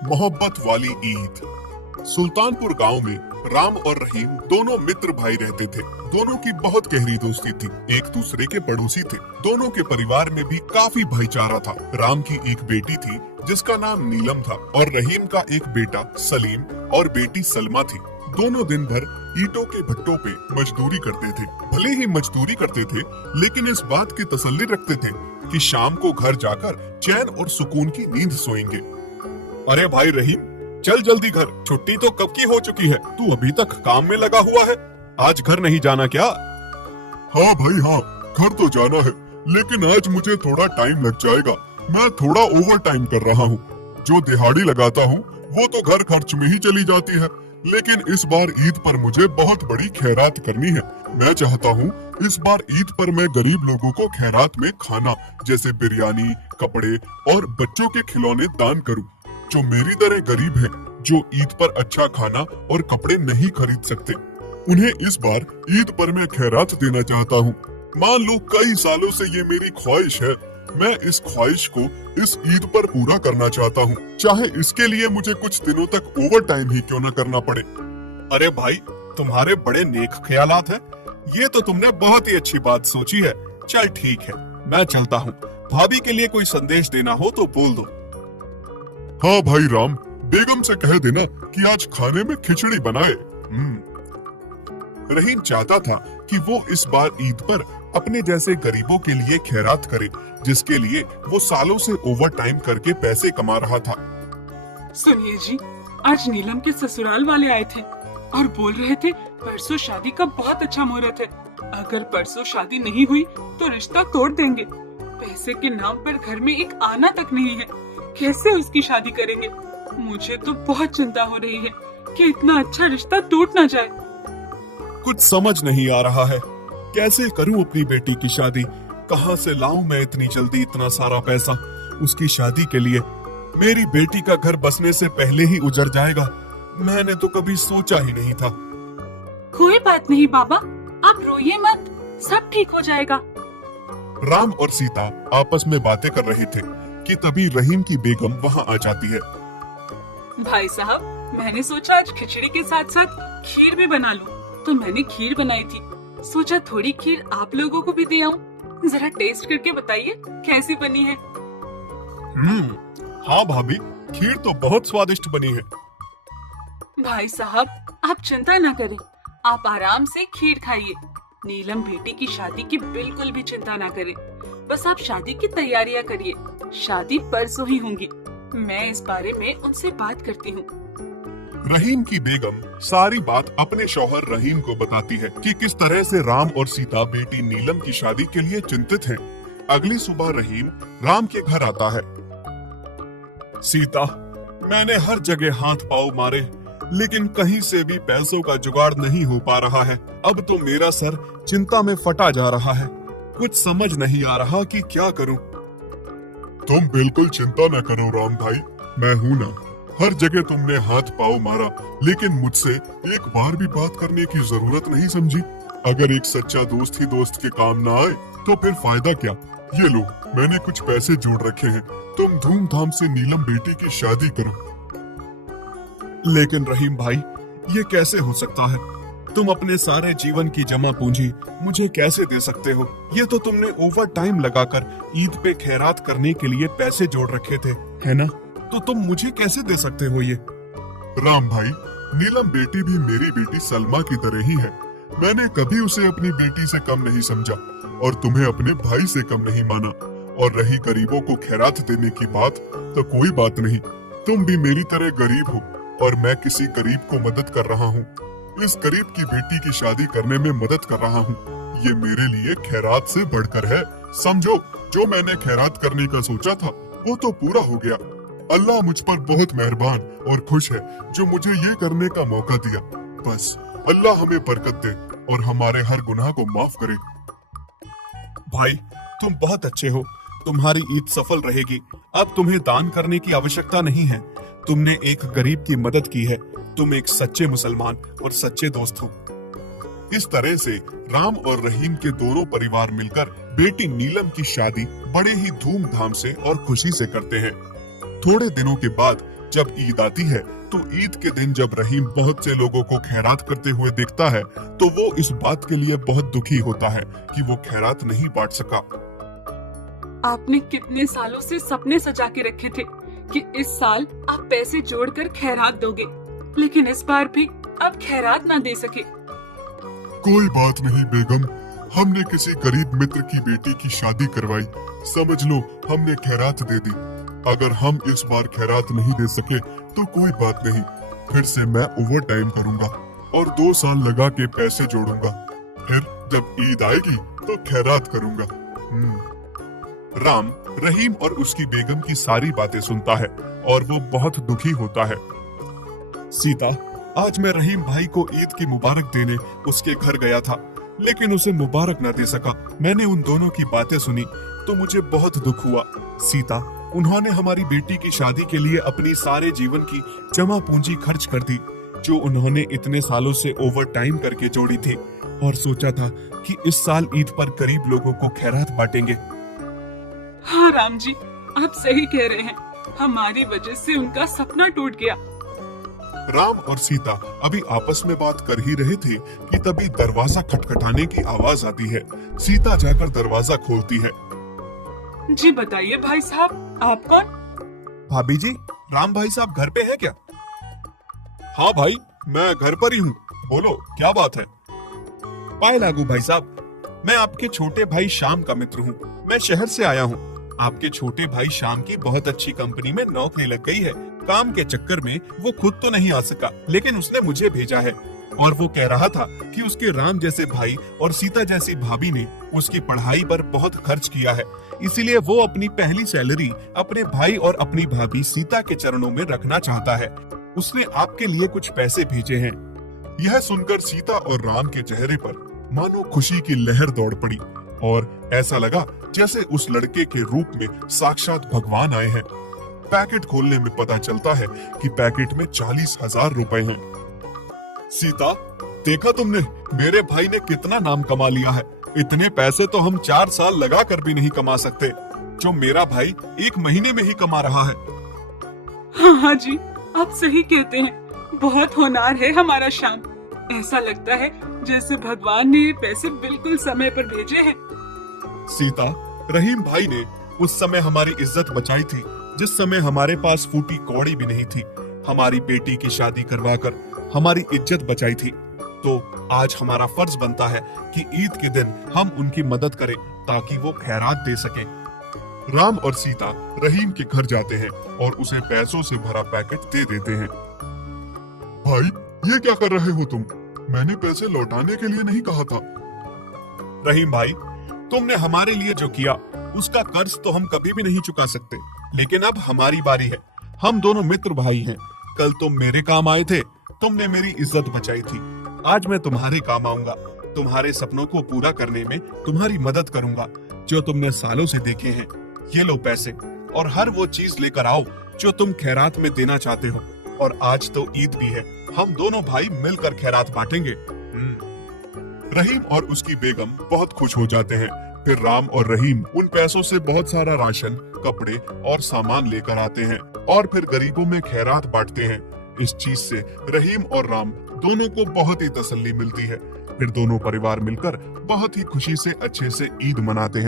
मोहब्बत वाली ईद। सुल्तानपुर गांव में राम और रहीम दोनों मित्र भाई रहते थे। दोनों की बहुत गहरी दोस्ती थी, एक दूसरे के पड़ोसी थे। दोनों के परिवार में भी काफी भाईचारा था। राम की एक बेटी थी जिसका नाम नीलम था और रहीम का एक बेटा सलीम और बेटी सलमा थी। दोनों दिन भर ईंटों के भट्टों पे मजदूरी करते थे। भले ही मजदूरी करते थे, लेकिन इस बात की तसल्ली रखते थे कि शाम को घर जाकर चैन और सुकून की नींद सोएंगे। अरे भाई रहीम, चल जल्दी घर, छुट्टी तो कब की हो चुकी है, तू अभी तक काम में लगा हुआ है। आज घर नहीं जाना क्या? हाँ भाई हाँ, घर तो जाना है, लेकिन आज मुझे थोड़ा टाइम लग जाएगा। मैं थोड़ा ओवर टाइम कर रहा हूँ। जो दिहाड़ी लगाता हूँ वो तो घर खर्च में ही चली जाती है, लेकिन इस बार ईद पर मुझे बहुत बड़ी खैरात करनी है। मैं चाहता हूँ इस बार ईद पर मैं गरीब लोगों को खैरात में खाना जैसे बिरयानी, कपड़े और बच्चों के खिलौने दान करूँ। जो मेरी तरह गरीब हैं, जो ईद पर अच्छा खाना और कपड़े नहीं खरीद सकते, उन्हें इस बार ईद पर मैं खैरात देना चाहता हूँ। मान लो कई सालों से ये मेरी ख्वाहिश है। मैं इस ख्वाहिश को इस ईद पर पूरा करना चाहता हूँ, चाहे इसके लिए मुझे कुछ दिनों तक ओवर टाइम ही क्यों न करना पड़े। अरे भाई, तुम्हारे बड़े नेक ख्यालात हैं। ये तो तुमने बहुत ही अच्छी बात सोची है। चल ठीक है, मैं चलता हूँ। भाभी के लिए कोई संदेश देना हो तो बोल दो। हाँ भाई राम, बेगम से कह देना कि आज खाने में खिचड़ी बनाए। रहीम चाहता था कि वो इस बार ईद पर अपने जैसे गरीबों के लिए खैरात करे, जिसके लिए वो सालों से ओवर टाइम करके पैसे कमा रहा था। सुनिए जी, आज नीलम के ससुराल वाले आए थे और बोल रहे थे परसों शादी का बहुत अच्छा मुहूर्त है। अगर परसों शादी नहीं हुई तो रिश्ता तोड़ देंगे। पैसे के नाम पर घर में एक आना तक नहीं है, कैसे उसकी शादी करेंगे? मुझे तो बहुत चिंता हो रही है कि इतना अच्छा रिश्ता टूट ना जाए। कुछ समझ नहीं आ रहा है, कैसे करूं अपनी बेटी की शादी? कहां से लाऊं मैं इतनी जल्दी इतना सारा पैसा उसकी शादी के लिए? मेरी बेटी का घर बसने से पहले ही उजड़ जाएगा। मैंने तो कभी सोचा ही नहीं था। कोई बात नहीं बाबा, आप रोइए मत, सब ठीक हो जाएगा। राम और सीता आपस में बातें कर रहे थे कि तभी रहीम की बेगम वहां आ जाती है। भाई साहब, मैंने सोचा आज खिचड़ी के साथ साथ खीर भी बना लूं, तो मैंने खीर बनाई थी। सोचा थोड़ी खीर आप लोगों को भी दे आऊं। जरा टेस्ट करके बताइए कैसी बनी है। हाँ भाभी, खीर तो बहुत स्वादिष्ट बनी है। भाई साहब, आप चिंता ना करें, आप आराम से खीर खाइए। नीलम बेटी की शादी की बिल्कुल भी चिंता ना करें। बस आप शादी की तैयारियां करिए। शादी परसों ही होंगी। मैं इस बारे में उनसे बात करती हूँ। रहीम की बेगम सारी बात अपने शौहर रहीम को बताती है कि किस तरह से राम और सीता बेटी नीलम की शादी के लिए चिंतित हैं। अगली सुबह रहीम राम के घर आता है। सीता, मैंने हर जगह हाथ पांव मारे, लेकिन कहीं से भी पैसों का जुगाड़ नहीं हो पा रहा है। अब तो मेरा सर चिंता में फटा जा रहा है। कुछ समझ नहीं आ रहा कि क्या करूं। तुम बिल्कुल चिंता न करो राम भाई, मैं हूँ ना। हर जगह तुमने हाथ पांव मारा, लेकिन मुझसे एक बार भी बात करने की जरूरत नहीं समझी। अगर एक सच्चा दोस्त ही दोस्त के काम ना आए तो फिर फायदा क्या? ये लो, मैंने कुछ पैसे जोड़ रखे हैं, तुम धूमधाम से नीलम बेटी की शादी करो। लेकिन रहीम भाई, ये कैसे हो सकता है? तुम अपने सारे जीवन की जमा पूंजी मुझे कैसे दे सकते हो? ये तो तुमने ओवर टाइम लगाकर ईद पे खैरात करने के लिए पैसे जोड़ रखे थे, है ना? तो तुम मुझे कैसे दे सकते हो ये? राम भाई, नीलम बेटी भी मेरी बेटी सलमा की तरह ही है। मैंने कभी उसे अपनी बेटी से कम नहीं समझा और तुम्हें अपने भाई से कम नहीं माना। और रही गरीबों को खैरात देने की बात, तो कोई बात नहीं, तुम भी मेरी तरह गरीब हो और मैं किसी गरीब को मदद कर रहा हूँ। इस गरीब की बेटी की शादी करने में मदद कर रहा हूँ। ये मेरे लिए खैरात से बढ़कर है। समझो, जो मैंने खैरात करने का सोचा था वो तो पूरा हो गया। अल्लाह मुझ पर बहुत मेहरबान और खुश है जो मुझे ये करने का मौका दिया। बस अल्लाह हमें बरकत दे और हमारे हर गुनाह को माफ करे। भाई, तुम बहुत अच्छे हो। तुम्हारी ईद सफल रहेगी। अब तुम्हें दान करने की आवश्यकता नहीं है। तुमने एक गरीब की मदद की है। तुम एक सच्चे मुसलमान और सच्चे दोस्त हो। इस तरह से राम और रहीम के दोनों परिवार मिलकर बेटी नीलम की शादी बड़े ही धूमधाम से और खुशी से करते हैं। थोड़े दिनों के बाद जब ईद आती है तो ईद के दिन जब रहीम बहुत से लोगों को खैरात करते हुए देखता है तो वो इस बात के लिए बहुत दुखी होता है कि वो खैरात नहीं बांट सका। आपने कितने सालों से सपने सजा के रखे थे कि इस साल आप पैसे जोड़कर खैरात दोगे, लेकिन इस बार भी आप खैरात ना दे सके। कोई बात नहीं बेगम, हमने किसी गरीब मित्र की बेटी की शादी करवाई, समझ लो हमने खैरात दे दी। अगर हम इस बार खैरात नहीं दे सके तो कोई बात नहीं, फिर से मैं ओवर टाइम करूंगा और 2 साल लगा के पैसे जोड़ूंगा, फिर जब ईद आएगी तो खैरात करूंगा। राम रहीम और उसकी बेगम की सारी बातें सुनता है और वो बहुत दुखी होता है। सीता, आज मैं रहीम भाई को ईद की मुबारक देने उसके घर गया था, लेकिन उसे मुबारक न दे सका। मैंने उन दोनों की बातें सुनी तो मुझे बहुत दुख हुआ। सीता, उन्होंने हमारी बेटी की शादी के लिए अपनी सारे जीवन की जमा पूंजी खर्च कर दी, जो उन्होंने इतने सालों से ओवर टाइम करके जोड़ी थी, और सोचा था कि इस साल ईद पर गरीब लोगों को खैरात बांटेंगे। हाँ राम जी, आप सही कह रहे हैं, हमारी वजह से उनका सपना टूट गया। राम और सीता अभी आपस में बात कर ही रहे थे कि तभी दरवाजा खटखटाने की आवाज आती है। सीता जाकर दरवाजा खोलती है। जी बताइए भाई साहब, आप कौन? भाभी जी, राम भाई साहब घर पे हैं क्या? हाँ भाई, मैं घर पर ही हूँ, बोलो क्या बात है? पाए लागू भाई साहब, मैं आपके छोटे भाई श्याम का मित्र हूँ, मैं शहर से आया हूँ। आपके छोटे भाई श्याम की बहुत अच्छी कंपनी में नौकरी लग गई है। काम के चक्कर में वो खुद तो नहीं आ सका, लेकिन उसने मुझे भेजा है, और वो कह रहा था कि उसके राम जैसे भाई और सीता जैसी भाभी ने उसकी पढ़ाई पर बहुत खर्च किया है, इसीलिए वो अपनी पहली सैलरी अपने भाई और अपनी भाभी सीता के चरणों में रखना चाहता है। उसने आपके लिए कुछ पैसे भेजे हैं। यह सुनकर सीता और राम के चेहरे पर मानो खुशी की लहर दौड़ पड़ी और ऐसा लगा जैसे उस लड़के के रूप में साक्षात भगवान आए हैं। पैकेट खोलने में पता चलता है कि पैकेट में 40,000 रुपए हैं। सीता, देखा तुमने मेरे भाई ने कितना नाम कमा लिया है। इतने पैसे तो हम 4 साल लगा कर भी नहीं कमा सकते, जो मेरा भाई 1 महीने में ही कमा रहा है। हाँ जी, आप सही कहते हैं, बहुत होनहार है हमारा श्याम। ऐसा लगता है जैसे भगवान ने ये पैसे बिल्कुल समय पर भेजे हैं। सीता, रहीम भाई ने उस समय हमारी इज्जत बचाई थी, जिस समय हमारे पास फूटी कौड़ी भी नहीं थी। हमारी बेटी की शादी करवाकर हमारी इज्जत बचाई थी, तो आज हमारा फर्ज बनता है कि ईद के दिन हम उनकी मदद करें ताकि वो खैरात दे सकें। राम और सीता रहीम के घर जाते हैं और उसे पैसों से भरा पैकेट दे देते हैं। भाई, ये क्या कर रहे हो तुम? मैंने पैसे लौटाने के लिए नहीं कहा था। रहीम भाई, तुमने हमारे लिए जो किया उसका कर्ज तो हम कभी भी नहीं चुका सकते, लेकिन अब हमारी बारी है। हम दोनों मित्र भाई हैं। कल तुम मेरे काम आए थे, तुमने मेरी इज्जत बचाई थी। आज मैं तुम्हारे काम आऊंगा, तुम्हारे सपनों को पूरा करने में तुम्हारी मदद करूंगा जो तुमने सालों से देखे हैं। ये लो पैसे और हर वो चीज लेकर आओ जो तुम खैरात में देना चाहते हो। और आज तो ईद भी है, हम दोनों भाई मिलकर खैरात बांटेंगे। रहीम और उसकी बेगम बहुत खुश हो जाते हैं। फिर राम और रहीम उन पैसों से बहुत सारा राशन, कपड़े और सामान लेकर आते हैं और फिर गरीबों में खैरात बांटते हैं। इस चीज से रहीम और राम दोनों को बहुत ही तसल्ली मिलती है। फिर दोनों परिवार मिलकर बहुत ही खुशी से अच्छे से ईद मनाते हैं।